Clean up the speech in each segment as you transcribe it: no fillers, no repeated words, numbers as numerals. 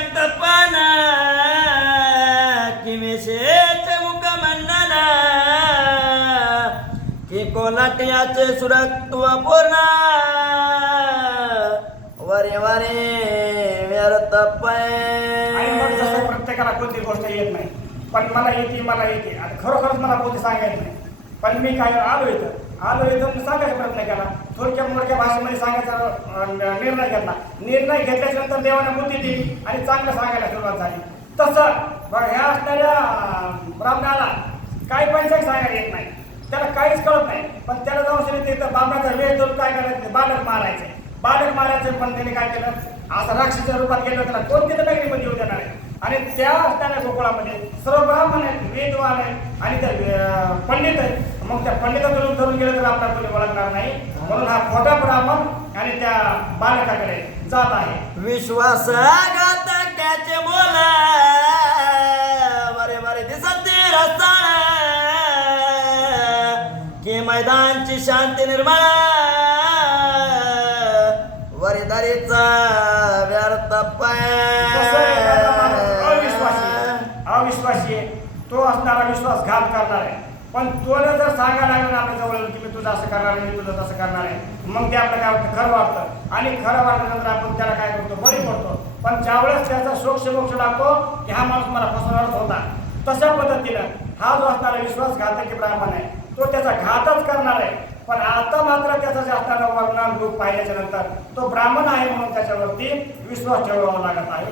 रक्तपाना किमेशेचे मुख मंडना की कोलाटियाचे सुरत्व पूर्ण वरे वरे व्यर्थ आणि मग जसं प्रत्येकाला कोणती गोष्ट येत नाही, पण मला येते आता खरोखरच मला कोणती सांगायचं नाही, पण मी काय आलो इथं सांगायचा प्रयत्न केला, थोडक्या मोडक्या भाषेमध्ये सांगायचा निर्णय घेतला. निर्णय घेतल्याच्या नंतर देवाने बुद्धी दिली आणि चांगलं सांगायला सुरुवात झाली. तसं ह्या असणाऱ्या ब्राह्मणाला काही पण सांगायला येत नाही, त्याला काहीच कळत नाही, पण त्याला जाऊन तिथं बाबराचा वेळ देऊन काय करायचं, बालक मारायचं. पण त्याने काय केलं, असं राक्षसाच्या रूपात गेलं, त्याला कोणती तर नगरीमध्ये येऊ देणार आहे. आणि त्या असणाऱ्या गोकुळामध्ये सर्व ब्राह्मण आहेत, वेदवान आहेत आणि त्या पंडित आहेत. मग त्या पंडिताकडून धरून गेलं तर आपला कोणी ओळखणार नाही, म्हणून हा खोटा ब्राह्मण आणि त्या बालकाकडे जात आहे. विश्वासघातकाचे बोला बरे बरे दिसते रस्ताळ की मैदानची शांती निर्मळ वरिदारीचा व्यर्थ अविश्वासी आहे, तो असणारा विश्वासघात करणार आहे. पण तोला जर सांगायला लागलं ना आपल्या जवळ की मी तुझं असं करणार आहे, मी तुझं तसं करणार आहे, मग ते आपलं काय वाटतं, खरं वाटतं. आणि खरं वाटल्यानंतर आपण त्याला काय करतो, बळी पडतो. पण ज्यावेळेस त्याचा मोक्ष लागतो की हा माणूस मला फसवणारच होता, तशा पद्धतीनं हा जो असणारा विश्वासघातकी ब्राह्मण आहे तो त्याचा घातच करणार आहे. पण आता मात्र त्याचा जे असणारा वर्णन रूप पाहिल्याच्या नंतर तो ब्राह्मण आहे म्हणून त्याच्यावरती विश्वास ठेवावा लागत आहे.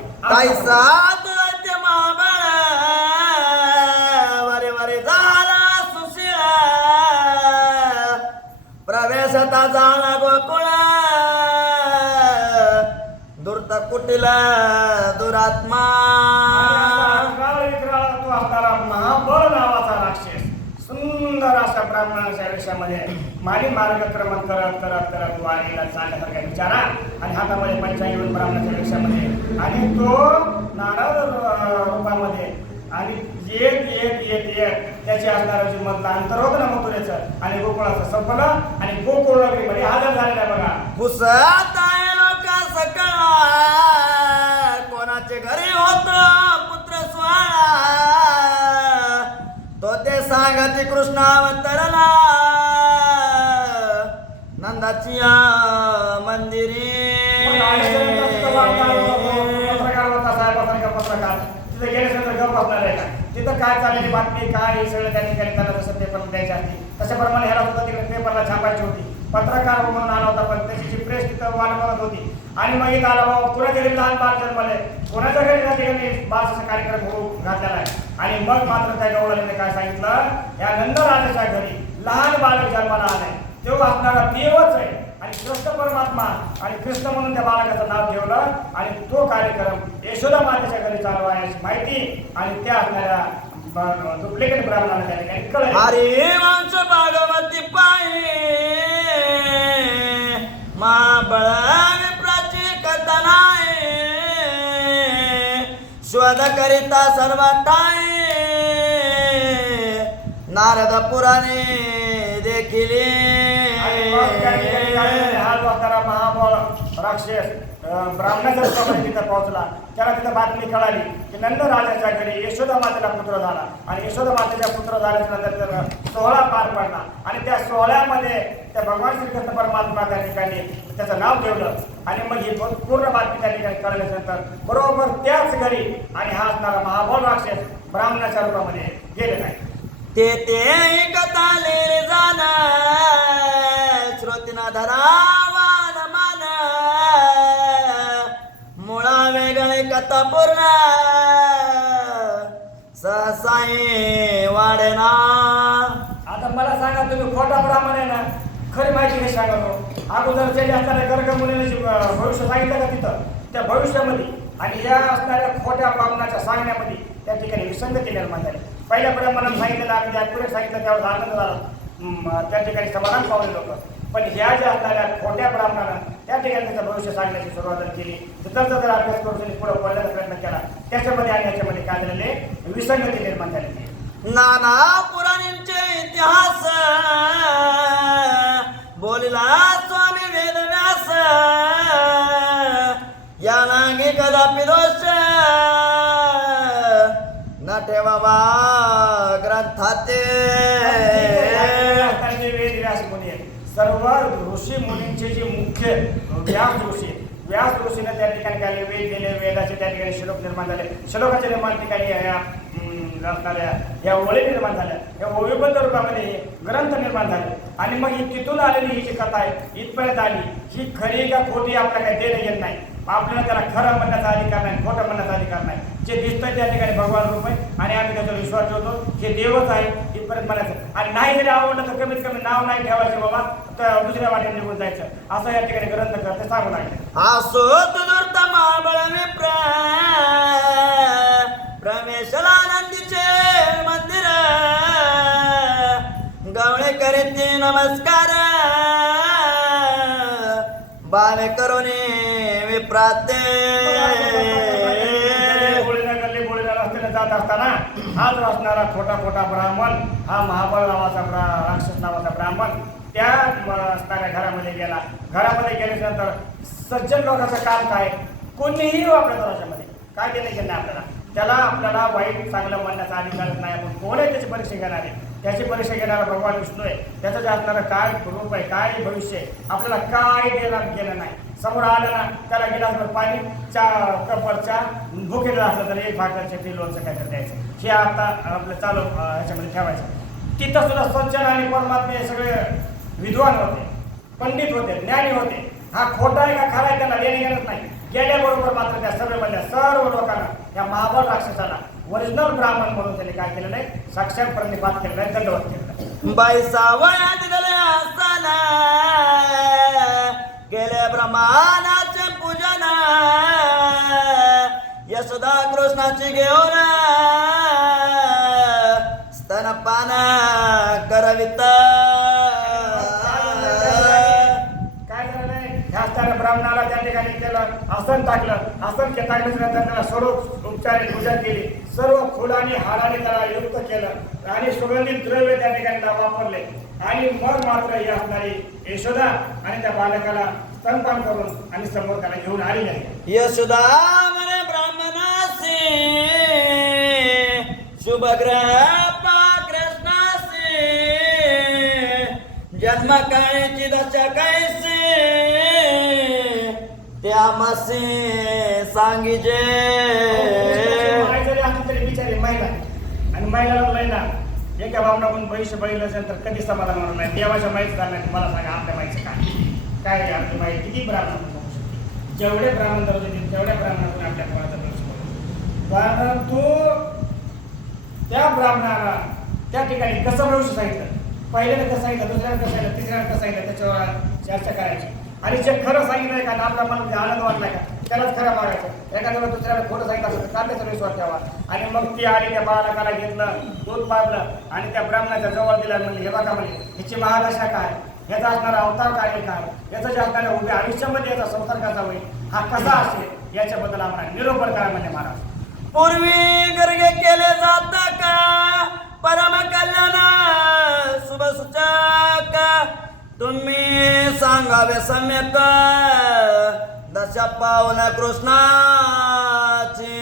वरे वरे झाला सुशिळा प्रवेशता झाला गोकुळा दुर्त कुटीला दुरात्मा तो असणारा महाबळ नावाचा राक्षस सुंदर अशा ब्राह्मणाच्या आयुष्यामध्ये माली मार्गक्रमण करत वारीला चालण्यासारखा विचारा आणि हातामध्ये पंचायत ब्राह्मणाच्या आयुष्यामध्ये आणि तो नारद रूपामध्ये आणि येत त्याचे असणारं जे मधलं अंतर होतं ना मथुरेचं आणि गोकुळाचं संपलं आणि गोकुळ नगरीमध्ये हजर झालेला बघा. हुसत आहे लोक सकाळ कोणाचे घरी होत पुत्र स्वाळा तो ते सांगती कृष्णावतरला नंदाची मंदिरी पत्रकार तिथे गेल्यानंतर गप असणार आहे का, तिथं काय चाललेली बातमी काय हे सगळं त्या ठिकाणी त्याला जसं पेपर द्यायचे असते तशाप्रमाणे ह्याला सुद्धा तिकडे पेपरला छापायची होती. पत्रकार म्हणून आला होता, पण त्याची जी प्रेस तिथं वाट बघत होती. आणि मग इथं आला बाबा कुणाच्या घरी लहान बाळ जन्मले, कोणाच्या घरी त्या ठिकाणी बाळाचा कार्यक्रम होऊ घातलेला आहे. आणि मग मात्र त्या गवळाने काय सांगितलं, या नंदराजाच्या घरी लहान बालक जन्माला आलाय, तो असणारा देवच आहे आणि कृष्ण परमात्मा आणि कृष्ण म्हणून त्या बालकाचं नाव ठेवलं आणि तो कार्यक्रम यशोदा मातेच्या घरी चालू आहे अशी माहिती आणि त्या असणाऱ्या डुप्लिकेट ब्राह्मणाला त्या ठिकाणी कळलं. हरे वंश भागवती पायी महाबळ विप्राची कथनाय शोध करिता सर्व टाय नारद पुराणे देखील हा जो असणारा महाबळ राक्षस ब्राह्मणाच्या रूपामध्ये तिथं पोहोचला. त्याला तिथं बातमी कळाली की नंद राजाच्या घरी यशोदा मातेला पुत्र झाला आणि यशोदा मातेचा पुत्र झाल्याच्या नंतर सोहळा पार पडला आणि त्या सोहळ्यामध्ये त्या भगवान श्रीकृष्ण परमात्मा त्या ठिकाणी त्याचं नाव ठेवलं आणि मग ही पूर्ण बातमी त्या ठिकाणी कळल्यानंतर बरोबर त्याच घरी आणि हा असणारा महाबळ राक्षस ब्राह्मणाच्या रूपामध्ये गेले नाही. ते कथाले जाना श्रोतीना धरावान मान मुळा वेगळे कथा पूर्ण सहसाई वाढेना. आता मला सांगा, तुम्ही खोटा ब्राह्मण आहे ना, खरी माहिती कशी सांगतो. अगोदर जे असणाऱ्या गर्ग मुलीने भविष्य सांगितलं का तिथं त्या भविष्यामध्ये आणि या असणाऱ्या खोट्या ब्राह्मणाच्या सांगण्यामध्ये त्या ठिकाणी विसंगती निर्माण झाली. पहिल्या ब्राह्मणाने सांगितलेलं आणि ॲक्युरेट सांगितलं त्यावर आनंद झाला, त्या ठिकाणी समाधान पावले लोक. पण ह्या ज्या असणाऱ्या खोट्या ब्राह्मणानं त्या ठिकाणी त्याचं भविष्य सांगण्याची सुरुवात केली. तिथलचा जर अभ्यास करून पुढे बोलण्याचा प्रयत्न केला त्याच्यामध्ये आणि याच्यामध्ये काय झालेले विसंगती निर्माण झालेली. नाना पुराणींचे इतिहास बोलला स्वामी वेदव्यास या लागे कदापि दोष न ठेवावा ग्रंथाते. वेद व्यास मुनी आहेत. सर्व ऋषी मुनींचे जे मुख्य व्यास ऋषीने त्या ठिकाणी काय वेद दिले, वेदाचे त्या ठिकाणी श्लोक निर्माण झाले, श्लोकाचे निर्माण ठिकाणी या ओळी निर्माण झाल्या, या ओळीबद्ध रूपामध्ये ग्रंथ निर्माण झाले. आणि मग ही तिथून आलेली ही जी कथा आहे इथपर्यंत आली, ही खरी का खोटी आपल्याला काही देणं घेत नाही. आपल्याला त्याला खरं म्हणण्याचा अधिकार नाही, खोटं म्हणण्याचा अधिकार नाही. जे दिसतंय त्या ठिकाणी भगवान रूप आहे आणि आम्ही त्याचा विश्वास ठेवतो, हे देवच आहे इथपर्यंत म्हणायचं. आणि नाही जरी आवडलं तर कमीत कमी नाव नाही ठेवायचे बाबा, तर दुसऱ्या वाटेने निघून जायचं असं या ठिकाणी ग्रंथ करते सांगू लागले. असो तुदूर्त महाबळ विप्र प्रमेशला नंदीचे मंदिर गवळे करीती नमस्कार बावे करोने विप्राते. जात असताना हाच वाचणारा खोटा ब्राह्मण, हा महाबळ नावाचा राक्षस नावाचा ब्राह्मण त्या असणाऱ्या घरामध्ये गेला. घरामध्ये गेल्यानंतर सज्जन लोकांचं काम काय, कोणीही आपल्या दरवाजामध्ये काय केलं गेलं नाही आपल्याला. त्याला आपल्याला वाईट चांगलं म्हणण्याचा अधिकार नाही. आपण कोण आहे त्याची परीक्षा घेणार आहे, त्याची परीक्षा घेणारा भगवान विष्णू आहे. त्याचं जे असणारं काय रूप आहे, काय भविष्य आहे, आपल्याला काय देणार गेलं नाही. समोर आलं ना त्याला गिलासभर पाणी, कपरच्या भुकेला असलं तर एक भाकरच्या किलोचं काहीतरी द्यायचं. हे आता आपलं चालू ह्याच्यामध्ये ठेवायचं. तिथं सुद्धा सज्जन आणि परमात्मे सगळे विद्वान होते, पंडित होते, ज्ञानी होते. हा खोटा आहे का खरा आहे त्याला देणे घेणंच नाही. गेल्याबरोबर मात्र त्या सभेमधल्या सर्व लोकांना या महाबळ राक्षसाला ओरिजिनल ब्राह्मण म्हणून त्याने काय केलं नाही, साक्षात प्रणिपात केलं नाही, दंडवत केलं. बाई सावयात गेले असताना गेले ब्रह्मानाचे पूजन यशोदा कृष्णाची घेऊन स्तनपान करवित. ब्राह्मणाला त्या ठिकाणी केलं, आसन टाकलं, आसन टाकल्यानंतर त्याला सर्व उपचारे पूजा केली, सर्व फुलांनी हाडाने त्याला युक्त केलं आणि सुगंधित द्रव्य त्या ठिकाणी वापरले. आणि मग मात्र ही असणारी यशोदा आणि त्या बालकाला स्तनपान करून आणि समोर त्याला घेऊन आलेली आहे. यशोदा म्हणे ब्राह्मणासी शुभग्रह कृष्णासी जन्म काळीची दशा कैसी त्यामसी सांगिजे. आई जरी असली तरी बिचारी महिला, आणि महिलाला महिला एका भावनाकडून भविष्य बघितल्यानंतर कधी समाधान होणार नाही. देवाच्या माहिती झालं मला सांगा आपल्या माहिती काय आहे, आपली माहिती किती ब्राह्मण बघू शकते. जेवढे ब्राह्मण दररोज येतील तेवढ्या ब्राह्मणातून आपल्या कोणाचा भविष्य बघू. परंतु त्या ब्राह्मणाला त्या ठिकाणी कसं भविष्य सांगितलं, पहिल्याला कसं सांगितलं, दुसऱ्याला कसं सांगितलं, तिसऱ्याला कसं सांगितलं, त्याच्यावर चर्चा करायची. आणि जे खरं सांगितलंय का आपल्या मनामध्ये आनंद वाटलाय का त्यालाच खरं मागायचं. एखाद्याला दुसऱ्याला खोटं सांगितलं असेल तर त्याचा विश्वास ठेवा. आणि मग ती आली त्या बालकाला घेतलं, दूध पाजलं आणि त्या ब्राह्मणाच्या जवळ दिला. म्हणजे हे बघा म्हणजे ह्याची महादशा काय, याचा असणारा अवतार कार्य काय, याचं जे असणाऱ्या उभ्या आयुष्यामध्ये याचा संसार कसा होईल, हा कसा असेल याच्याबद्दल आम्हाला निरूपण करा म्हणजे महाराज. पूर्वी गर्गे केले जात का परम कल्याण शुभ सूचक तुम्ही सांगावे सम्यक दशा पावन कृष्णाची.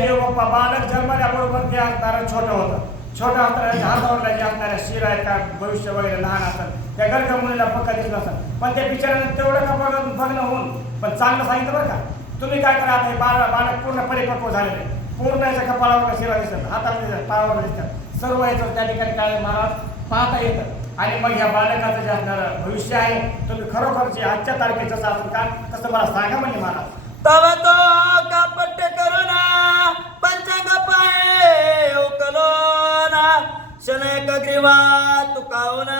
देवबाप्पा बालक जन्मल्याबरोबर ते असणारं छोटं होतं. छोटं असणाऱ्या हातावरला जे असणाऱ्या शिर आहेत का भविष्य वगैरे लहान असतात त्या गर्ग मुलीला पक्का दिसत नसतात. पण त्या बिचारानं तेवढं का बघणं होऊन पण चांगलं सांगितलं बरं का. तुम्ही काय करा, आता बालक पूर्ण परिपक्व झालेले, पूर्ण याच्या कपाळावर शिरा दिसतात, हाताला दिसतात, पायावर दिसतात, सर्व याचं त्या ठिकाणी काय महाराज पाहता येतं. आणि मग या बालकाचं जे असणारं भविष्य आहे तुम्ही खरोखरचे आजच्या तारखेचं असेल का तसं मला सांगा म्हणजे महाराज. तव तो कपट करुणा पंचंग पाय उकलोना शनेक ग्रीवा तुकावून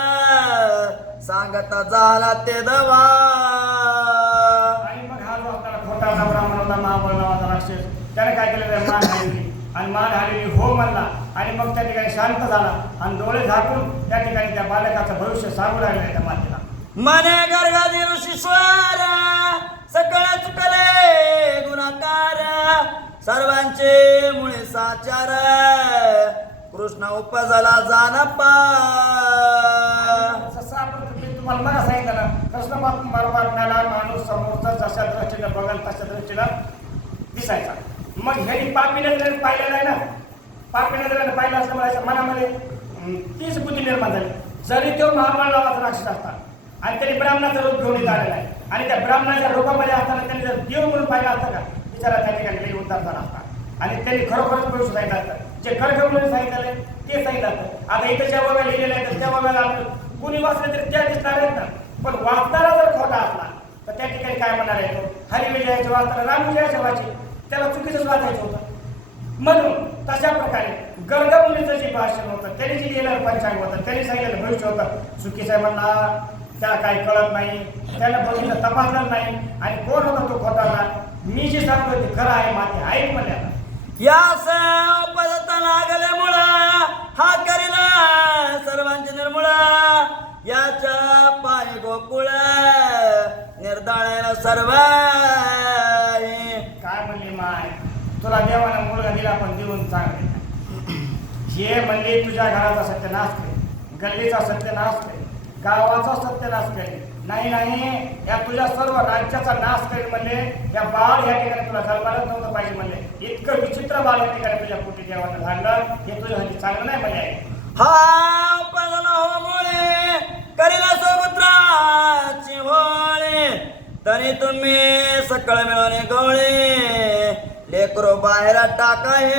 सांगता झाला ते दवा. आणि मग हा जो असणारा खोटा ब्राह्मण होता महाबळ नावाचा राक्षस, त्याने काय केलेलं मान हालली आणि मान हालली हो म्हणला. आणि मग त्या ठिकाणी शांत झाला आणि डोळे झाकून त्या ठिकाणी त्या बालकाचं भविष्य सांगू लागले त्या मातेला. मने गर्गादी ऋषीश्वर सकळ चुकले गुणाकार सर्वांचे मुळे साचार कृष्ण उपजला जानपा. जसं आपण मी तुम्हाला मला सांगितलं ना, कृष्ण बरोबर माणूस समोरचा जशा दृष्टीनं बघाल तशा दृष्टीनं दिसायचा. मग ह्यानी पापी नजरेने पाहिलेलं आहे ना, पापी नजरेने पाहिलं असल्यामुळे याच्या मनामध्ये तीच बुद्धी निर्माण झाली. जरी तो महाबळ नावाचा राक्षस असता आणि त्यांनी ब्राह्मणाचं रूप घेऊन इथं आलेला आहे आणि त्या ब्राह्मणाच्या रूपामध्ये असताना त्यांनी जर देव म्हणून पाहिला असता का, बिचारा त्या ठिकाणी लई उद्धार झाला असता आणि त्यांनी खरोखरच भविष्य सांगितलं असतं. जे खरं म्हणून सांगितलेलं ते सांगितलं असतं. आता इथं ज्या बाबा लिहिलेलं आहे त्या बाबाला कुणी वाचलं तरी त्या दिसणार आहेत ना, पण वाचणारा जर खोटा असला तर त्या ठिकाणी काय म्हणणार आहे, तो हरिविजयाचे वाचताना रामविजयाचे वाचे, त्याला चुकीचंच वाचायचं होतं. म्हणून तशा प्रकारे गर्गमुनीचं जे भाषण होतं, त्यांनी जे लिहिलेलं पंचांग होतं, त्यांनी सांगितलेलं भविष्य होतं, चुकीचं म्हणणार, त्याला काही कळत नाही, त्याला बघितलं तपासलं नाही. आणि कोण होता तो खोटाला, मी जे सांगतो ते खरं आहे, माते ऐक म्हणल्या. या पदता लागल्यामुळं हा करीला सर्वांचे निर्मूळ, याच्या पाय गोकुळ निर्दाळेला सर्व. काय म्हणली माय, तुला देवानं मुलगा दिला पण देऊन चांगले. जे म्हणले तुझ्या घराचा सत्यनाश करे, गल्लीचा सत्यनाश करे, गावाचा सत्यनाश करे, नाही नाही या तुझ्या सर्व राज्याचा नाश करेल म्हणले. या बाळ या ठिकाणी तुला जन्मालाच नव्हतं पाहिजे म्हणले. इतकं विचित्र बाळ या ठिकाणी तुझ्या पोटी देवानं झालं, हे तुझ्यासाठी चांगलं नाही म्हणले. हा पदन हो मुळे करीला सोपुत्राची होळे, तरी तुम्ही सकळ मिळवणे गवळे लेकरो बाहेर टाका हे.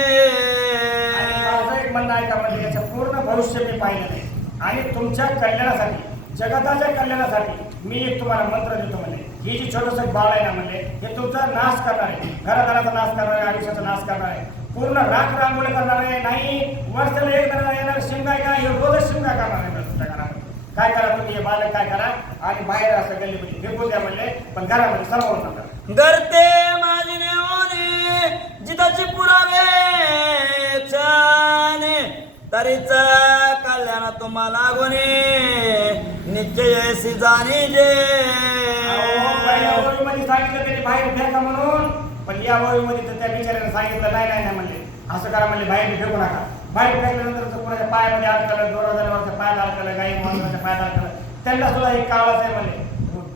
माझं एक म्हणणं आहे का म्हणजे याचं पूर्ण भविष्य मी पाहिलं नाही आणि तुमच्या कल्याणासाठी, जगताच्या कल्याणासाठी मी एक तुम्हाला मंत्र देतो म्हणले. ही जी छोटंसं बाळ आहे ना म्हणले, हे तुमचा नाश करणार आहे, घराघराचा नाश करणार आहे, आयुष्याचा नाश करणार आहे, पूर्ण राख रांगोळी करणार आहे. नाही वर्षाला एक जण येणार शिमगा काय, हे रोजच शिमगा करणार आहे तुमच्या घरामध्ये. काय करा तुम्ही, हे बालक काय करा आणि बाहेर असं गल्लीमध्ये फेकून द्या म्हणले, पण घरामध्ये सांभाळून नका. गर्ते माझी नेवणे जिताची पुरावे छाने, तरीच कल्याण तुम्हाला गुणे निश्चयसी जाणे जे. मध्ये सांगितलं त्यांनी बाहेर फेका म्हणून, पण या वळीमध्ये तर त्या बिचाऱ्याने सांगितलं नाही नाही नाही म्हणले, असं करा म्हणले, बाहेर फेकू नका. बाहेर फेकल्यानंतर कोणाच्या पायामध्ये अडकलं, डोरा जनावरच्या पायात अडकलं, गाई माणसाच्या पायात अडकलं, त्यांना सुद्धा एक काळच आहे म्हणले.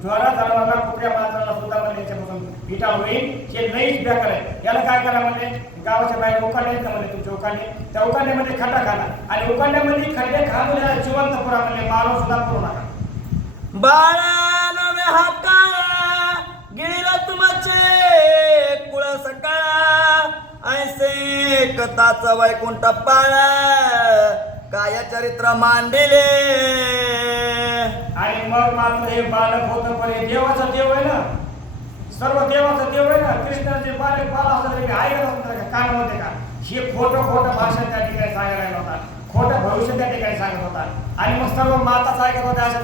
ढोरा जनावरांना कुत्र्या माणसाला सुद्धा म्हणले याच्यापासून विटाळ होईल, हे लईच बेकार आहे. याला काय करा म्हणले, गावाच्या बाहेर उकांडे आहेत ना म्हणले तुमचे उकांडे, त्या उकांड्यामध्ये खड्डा खाला आणि उकांड्यामध्ये खड्डे खाऊन याला जिवंत पुरा म्हणले, मारून सुद्धा पुरू नका. बाळा नवे हाकाळा गिळीला तुमचे कुळ सकाळा, ऐसे कथाच वैकुंठ पाळा काय चरित्र मांडिले. आणि मग मात्र हे बालक होतं, पण हे देवाचा देव आहे ना, सर्व देवाचा देव आहे ना. कृष्णाचे बालक बाल असं तरी ऐकत असतात का, काय नव्हते का. हे खोटं भाषण त्या ठिकाणी सांगायला होता, खोटं भविष्य त्या ठिकाणी सांगत होता आणि मग सर्व माताच ऐकत होत्या. अशा